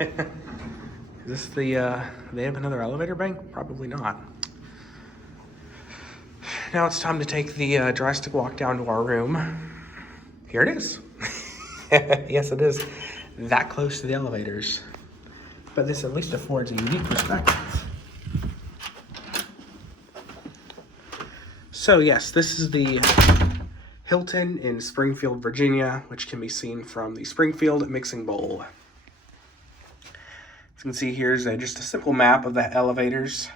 Is this the, they have another elevator bank? Probably not. Now it's time to take the drastic walk down to our room. Here it is. Yes, it is that close to the elevators. But this at least affords a unique perspective. So yes, this is the Hilton in Springfield, Virginia, which can be seen from the Springfield Mixing Bowl. As you can see, here's just a simple map of the elevators,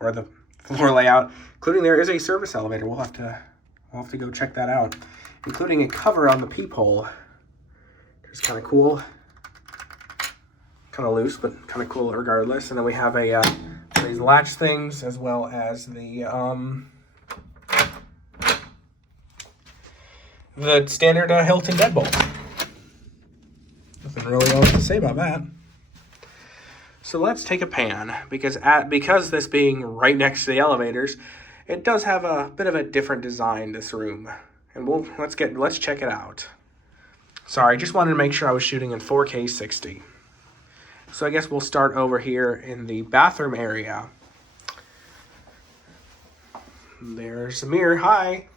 or the floor layout, including there is a service elevator. We'll have to go check that out, including a cover on the peephole. It's kind of cool, kind of loose, but kind of cool regardless. And then we have a these latch things, as well as the standard Hilton deadbolt. Nothing really else to say about that. So let's take a pan, because this being right next to the elevators, it does have a bit of a different design, this room. And let's check it out. Sorry, just wanted to make sure I was shooting in 4K 60. So I guess we'll start over here in the bathroom area. There's a mirror. Hi.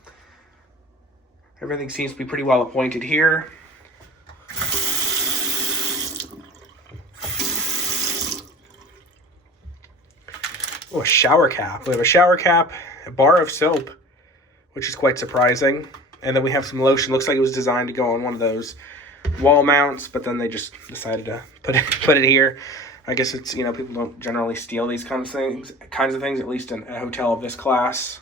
Everything seems to be pretty well appointed here. Oh, a shower cap. We have a shower cap, a bar of soap, which is quite surprising. And then we have some lotion. Looks like it was designed to go on one of those wall mounts, but then they just decided to put it here. I guess it's, you know, people don't generally steal these kinds of things, at least in a hotel of this class.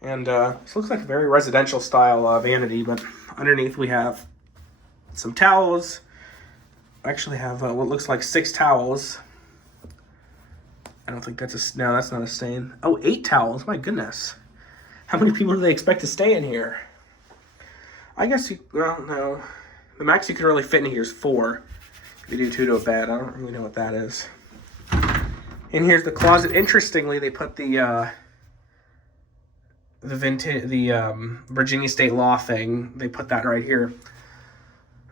And this looks like a very residential style vanity, but underneath we have some towels. I actually have what looks like 6 towels. I don't think that's no, that's not a stain. Oh, 8 towels, my goodness. How many people do they expect to stay in here? I guess well, no. The max you can really fit in here is 4. If you do 2 to a bed, I don't really know what that is. And here's the closet. Interestingly, they put the Virginia State Law thing. They put that right here.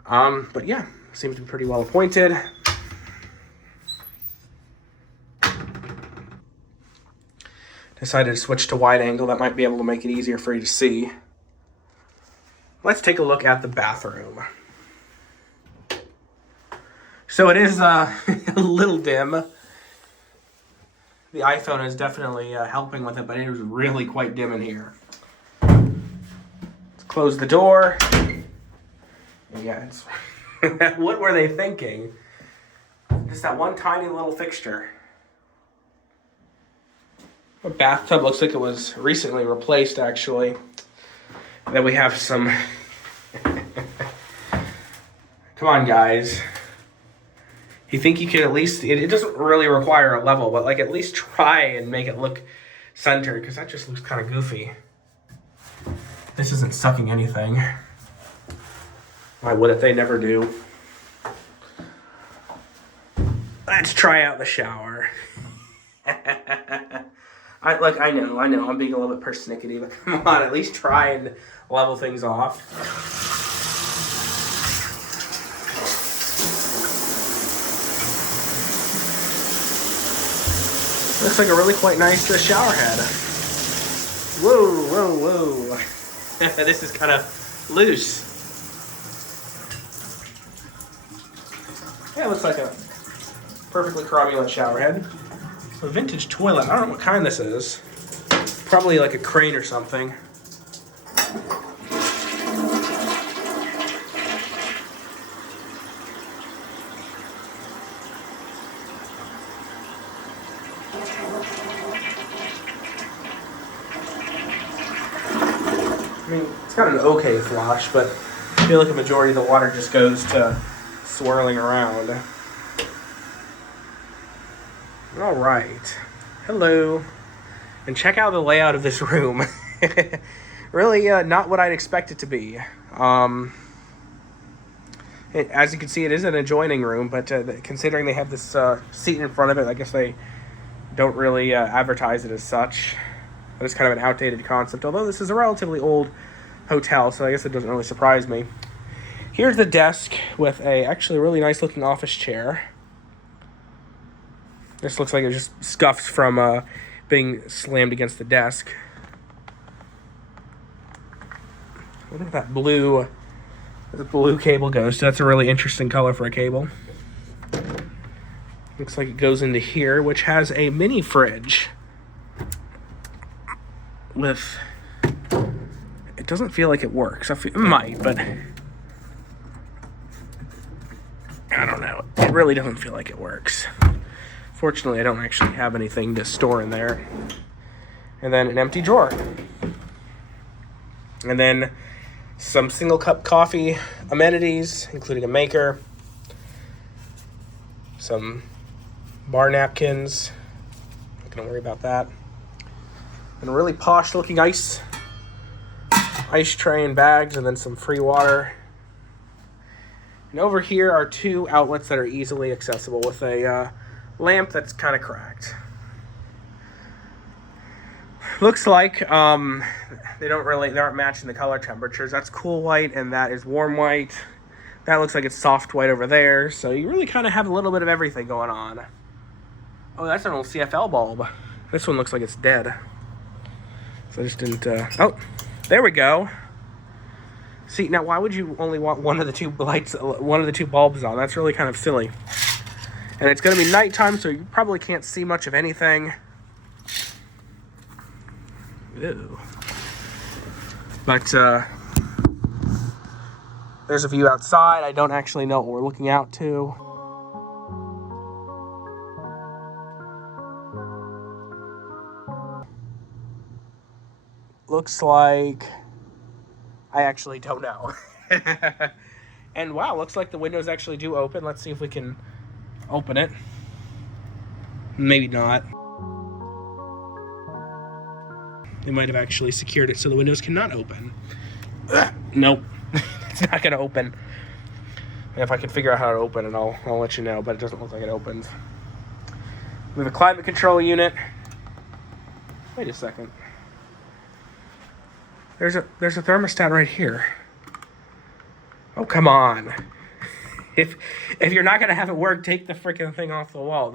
But yeah, seems to be pretty well appointed. Decided to switch to wide angle. That might be able to make it easier for you to see. Let's take a look at the bathroom. So it is a little dim. The iPhone is definitely helping with it, but it is really quite dim in here. Let's close the door. Yeah, it's what were they thinking? Just that one tiny little fixture. A bathtub looks like it was recently replaced, actually. And then we have some... Come on, guys. You think you can at least... It doesn't really require a level, but like at least try and make it look centered, because that just looks kind of goofy. This isn't sucking anything. Why would it? They never do. Let's try out the shower. I know, I'm being a little bit persnickety, but come on, at least try and level things off. Looks like a really quite nice shower head. Whoa. This is kind of loose. Yeah, it looks like a perfectly cromulent shower head. A vintage toilet. I don't know what kind this is. Probably like a crane or something. I mean, it's got an okay flush, but I feel like a majority of the water just goes to swirling around. All right. Hello. And check out the layout of this room. Really not what I'd expect it to be. As you can see, it is an adjoining room, but considering they have this seat in front of it, I guess they don't really advertise it as such. It's kind of an outdated concept, although this is a relatively old hotel, so I guess it doesn't really surprise me. Here's the desk with a actually really nice looking office chair. This looks like it just scuffs from being slammed against the desk. I wonder if that blue cable goes. That's a really interesting color for a cable. Looks like it goes into here, which has a mini fridge with... It doesn't feel like it works. It might, but... I don't know. It really doesn't feel like it works. Fortunately, I don't actually have anything to store in there. And then an empty drawer. And then some single cup coffee amenities, including a maker, some bar napkins, not gonna worry about that, and a really posh looking ice tray and bags, and then some free water. And over here are 2 outlets that are easily accessible with a lamp that's kind of cracked. Looks like they aren't matching the color temperatures. That's cool white and that is warm white. That looks like it's soft white over there. So you really kind of have a little bit of everything going on. Oh, that's an old CFL bulb. This one looks like it's dead. So I just didn't... Oh, there we go. See, now why would you only want one of the 2 bulbs on? That's really kind of silly. And it's going to be nighttime, so you probably can't see much of anything. Ew. But there's a view outside. I don't actually know what we're looking out to. Looks like... I actually don't know. And wow, looks like the windows actually do open. Let's see if we can open it. Maybe not. They might have actually secured it so the windows cannot open. Nope. It's not going to open. And if I can figure out how to open it, I'll let you know, but it doesn't look like it opens. We have a climate control unit. Wait a second. There's a thermostat right here. Oh, come on. If you're not going to have it work, take the freaking thing off the wall.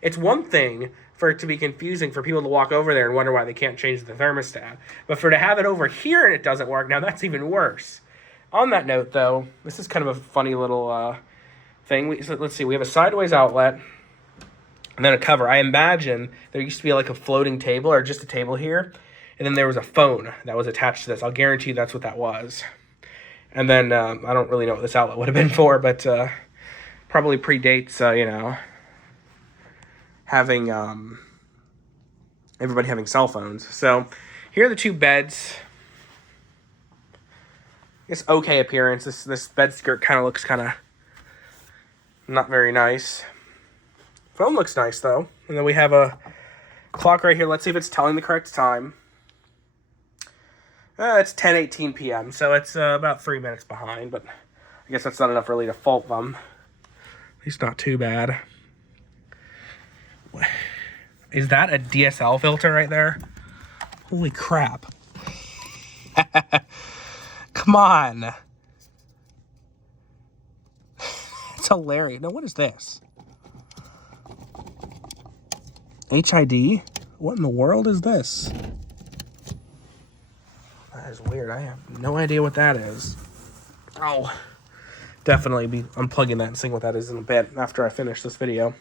It's one thing for it to be confusing for people to walk over there and wonder why they can't change the thermostat. But to have it over here and it doesn't work, now that's even worse. On that note, though, this is kind of a funny little thing. So let's see, we have a sideways outlet and then a cover. I imagine there used to be like a floating table or just a table here. And then there was a phone that was attached to this. I'll guarantee you that's what that was. And then I don't really know what this outlet would have been for, but probably predates, having everybody having cell phones. So here are the 2 beds. It's okay appearance. This bed skirt kind of looks kind of not very nice. Phone looks nice though. And then we have a clock right here. Let's see if it's telling the correct time. It's 10:18 p.m., so it's about 3 minutes behind, but I guess that's not enough really to fault them. At least not too bad. Is that a DSL filter right there? Holy crap. Come on. It's hilarious. No, what is this? HID? What in the world is this? That is weird. I have no idea what that is. Oh. Definitely be unplugging that and seeing what that is in a bit after I finish this video.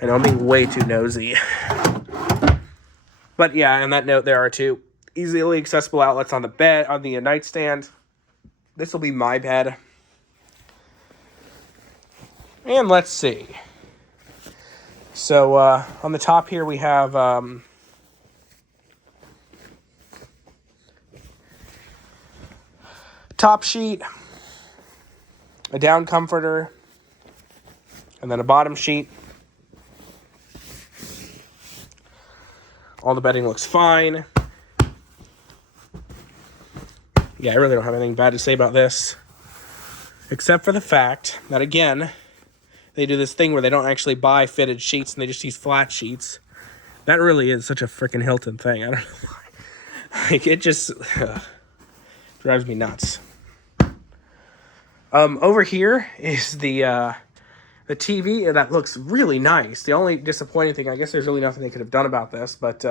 I know I'm being way too nosy. But yeah, on that note, there are 2 easily accessible outlets on the bed, on the nightstand. This will be my bed. And let's see. So on the top here we have top sheet, a down comforter, and then a bottom sheet. All the bedding looks fine. Yeah, I really don't have anything bad to say about this, except for the fact that, again, they do this thing where they don't actually buy fitted sheets and they just use flat sheets. That really is such a freaking Hilton thing. I don't know why. Like, it just drives me nuts. Over here is the TV, and that looks really nice. The only disappointing thing, I guess there's really nothing they could have done about this, but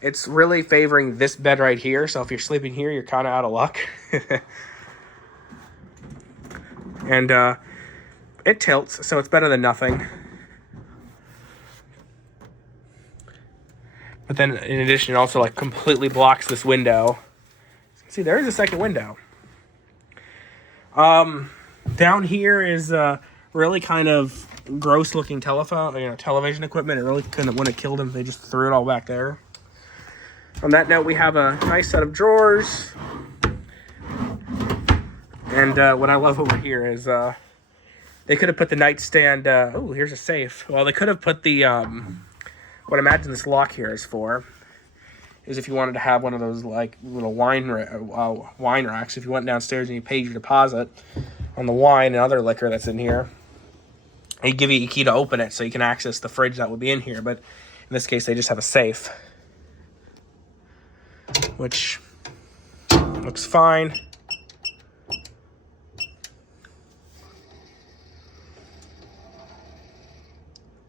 it's really favoring this bed right here. So if you're sleeping here, you're kind of out of luck. And it tilts, so it's better than nothing. But then, in addition, it also like completely blocks this window. See, there is a second window. Down here is really kind of gross-looking television equipment. It really couldn't, when it killed him, they just threw it all back there. On that note, we have a nice set of drawers. And what I love over here is they could have put the nightstand. Oh, here's a safe. Well, they could have put the what I imagine this lock here is for is if you wanted to have one of those like little wine racks. If you went downstairs and you paid your deposit on the wine and other liquor that's in here, they give you a key to open it so you can access the fridge that would be in here. But in this case, they just have a safe, which looks fine.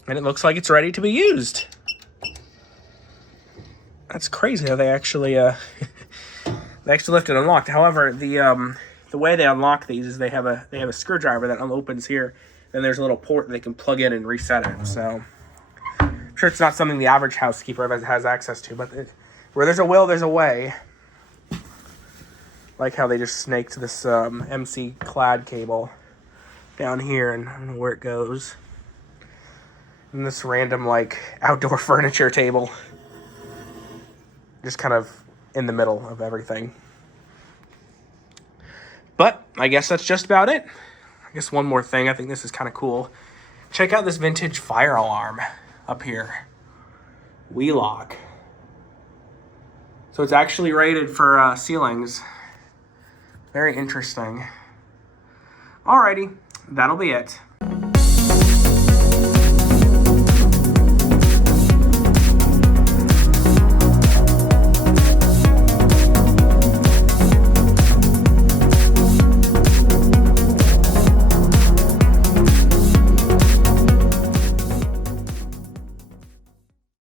And it looks like it's ready to be used. That's crazy how they actually left it unlocked. However, the way they unlock these is they have a screwdriver that opens here, and there's a little port they can plug in and reset it. So I'm sure it's not something the average housekeeper has access to, but where there's a will, there's a way. Like how they just snaked this MC clad cable down here, and I don't know where it goes. And this random like outdoor furniture table, just kind of in the middle of everything. But I guess that's just about it. I guess one more thing. I think this is kind of cool. Check out this vintage fire alarm up here. Wheelock. So it's actually rated for ceilings. Very interesting. Alrighty, that'll be it.